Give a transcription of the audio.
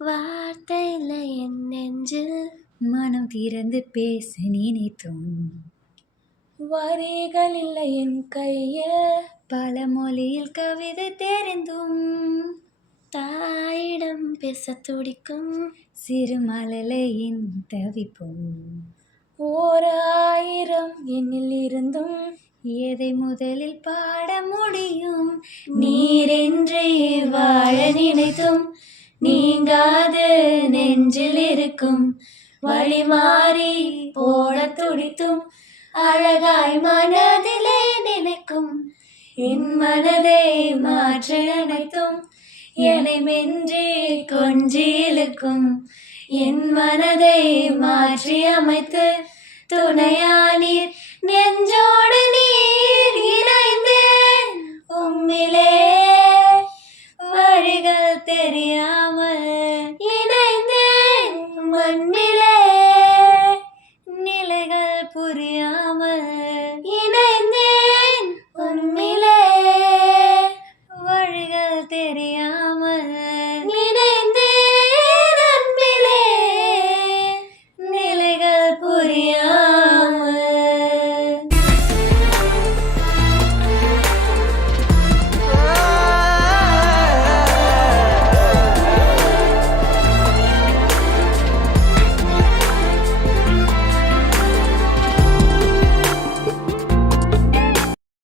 வார்த்தை இல்லை என் நெஞ்சில் மனம் திறந்து பேச நினைத்தும் வரிகள் இல்லை என் கையில் பல மொழியில் கவிதை தெரிந்தும் தாயிடம் பேச துடிக்கும் சிறு மழலையின் தவிப்பும் ஓர் ஆயிரம் என்னில் இருந்தும் எதை முதலில் பாட முடியும் நீரென்றே வாழ நினைத்தும் நீங்காது நெஞ்சில் இருக்கும் வழி மாறி போட துடித்தும் அழகாய் மனதிலே நினைக்கும் என் மனதை மாற்றி அனைத்தும் என்னை மென்றி கொஞ்சி இழுக்கும் என் மனதை மாற்றி அமைத்து துணையானீர் நெஞ்சோடு நீர் இணைந்தேன் உம்மிலே